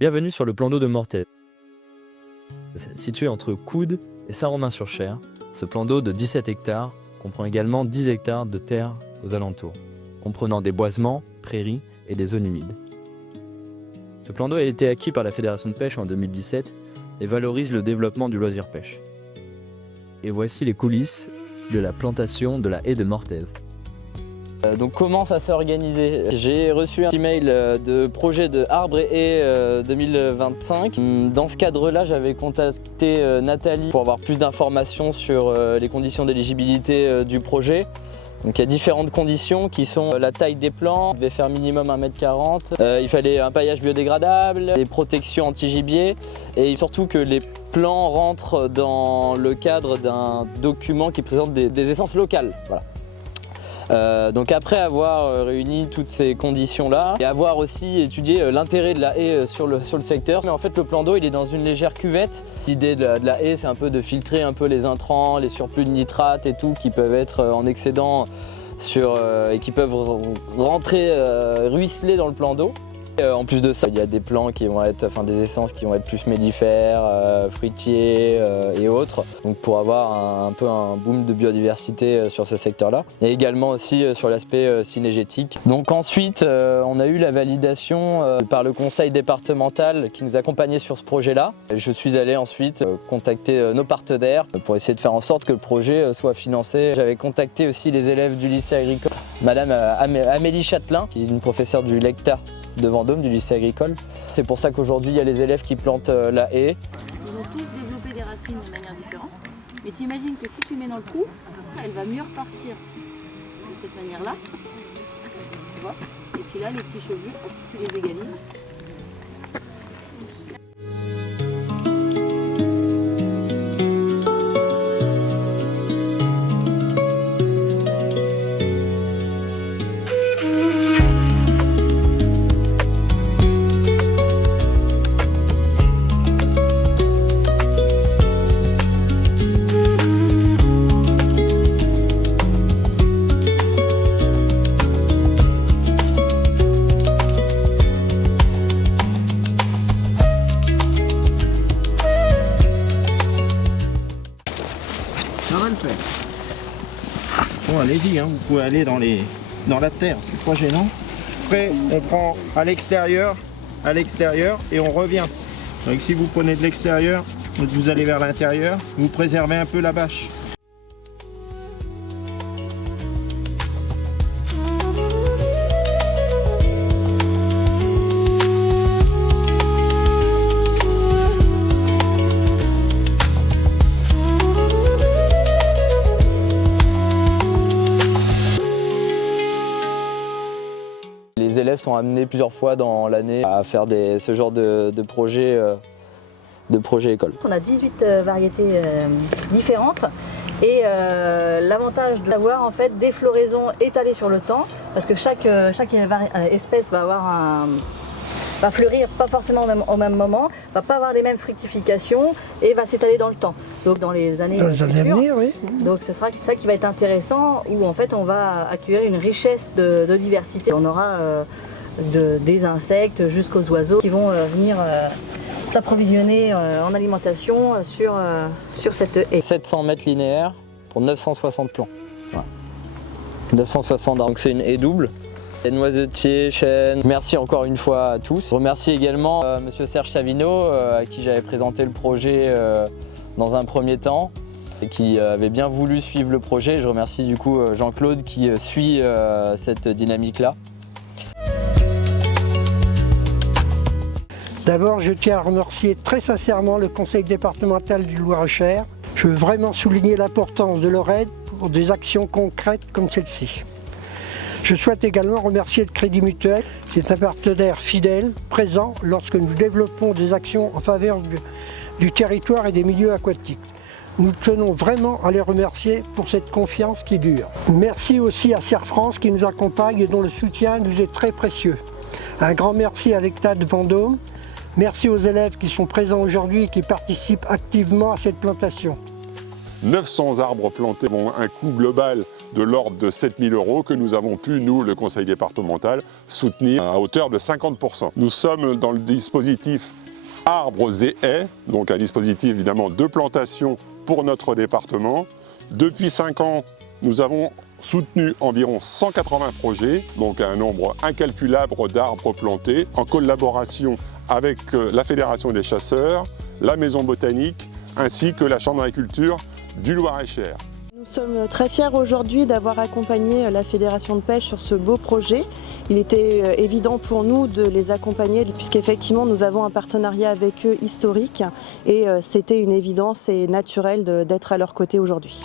Bienvenue sur le plan d'eau de Mortaise. Situé entre Coudes et Saint-Romain-sur-Cher, ce plan d'eau de 17 hectares comprend également 10 hectares de terre aux alentours, comprenant des boisements, prairies et des zones humides. Ce plan d'eau a été acquis par la Fédération de pêche en 2017 et valorise le développement du loisir pêche. Et voici les coulisses de la plantation de la haie de Mortaise. Donc comment ça s'est organisé? J'ai reçu un email de projet de Arbres et haies 2025. Dans ce cadre-là, j'avais contacté Nathalie pour avoir plus d'informations sur les conditions d'éligibilité du projet. Donc il y a différentes conditions qui sont la taille des plants, il devait faire minimum 1,40 m, il fallait un paillage biodégradable, des protections anti-gibier et surtout que les plants rentrent dans le cadre d'un document qui présente des essences locales. Voilà. Donc après avoir réuni toutes ces conditions-là et avoir aussi étudié l'intérêt de la haie sur le secteur, mais en fait le plan d'eau il est dans une légère cuvette. L'idée de la haie c'est un peu de filtrer un peu les intrants, les surplus de nitrates et tout qui peuvent être en excédent et qui peuvent rentrer, ruisseler dans le plan d'eau. En plus de ça, il y a des plants qui vont être, des essences qui vont être plus mellifères, fruitiers et autres. Donc pour avoir un peu un boom de biodiversité sur ce secteur-là. Et également aussi sur l'aspect cynégétique. Donc ensuite, on a eu la validation par le conseil départemental qui nous accompagnait sur ce projet-là. Je suis allé ensuite contacter nos partenaires pour essayer de faire en sorte que le projet soit financé. J'avais contacté aussi les élèves du lycée agricole, Madame Amélie Châtelain, qui est une professeure du LECTA de Vendôme, du lycée agricole. C'est pour ça qu'aujourd'hui il y a les élèves qui plantent la haie. Ils ont tous développé des racines de manière différente, mais tu imagines que si tu mets dans le trou, elle va mieux repartir de cette manière-là, tu vois. Et puis là, les petits chevrus, tu les égalises. Ça va le faire. Bon, allez-y, hein, vous pouvez aller dans la terre, c'est pas gênant. Après, on prend à l'extérieur et on revient. Donc si vous prenez de l'extérieur, vous allez vers l'intérieur, vous préservez un peu la bâche. Les élèves sont amenés plusieurs fois dans l'année à faire ce genre de projet école. On a 18 variétés différentes et l'avantage d'avoir en fait des floraisons étalées sur le temps parce que chaque espèce va fleurir pas forcément au même moment, va pas avoir les mêmes fructifications et va s'étaler dans le temps. Donc dans les années futures, oui. Donc ce sera ça qui va être intéressant où en fait on va accueillir une richesse de diversité. On aura des insectes jusqu'aux oiseaux qui vont venir s'approvisionner en alimentation sur cette haie. 700 mètres linéaires pour 960 plants. Voilà. 960, donc c'est une haie double. Les noisetiers, chênes. Merci encore une fois à tous. Je remercie également Monsieur Serge Savino à qui j'avais présenté le projet dans un premier temps et qui avait bien voulu suivre le projet. Je remercie du coup Jean-Claude qui suit cette dynamique-là. D'abord, je tiens à remercier très sincèrement le conseil départemental du Loir-et-Cher. Je veux vraiment souligner l'importance de leur aide pour des actions concrètes comme celle-ci. Je souhaite également remercier le Crédit Mutuel. C'est un partenaire fidèle, présent lorsque nous développons des actions en faveur du territoire et des milieux aquatiques. Nous tenons vraiment à les remercier pour cette confiance qui dure. Merci aussi à Serre France qui nous accompagne et dont le soutien nous est très précieux. Un grand merci à l'État de Vendôme. Merci aux élèves qui sont présents aujourd'hui et qui participent activement à cette plantation. 900 arbres plantés vont un coût global de l'ordre de 7 000 € que nous avons pu, nous, le conseil départemental, soutenir à hauteur de 50%. Nous sommes dans le dispositif arbres et haies, donc un dispositif évidemment de plantation pour notre département. Depuis 5 ans, nous avons soutenu environ 180 projets, donc un nombre incalculable d'arbres plantés, en collaboration avec la Fédération des chasseurs, la Maison botanique, ainsi que la Chambre d'agriculture du Loir-et-Cher. Nous sommes très fiers aujourd'hui d'avoir accompagné la Fédération de pêche sur ce beau projet. Il était évident pour nous de les accompagner puisqu'effectivement nous avons un partenariat avec eux historique et c'était une évidence et naturel d'être à leur côté aujourd'hui.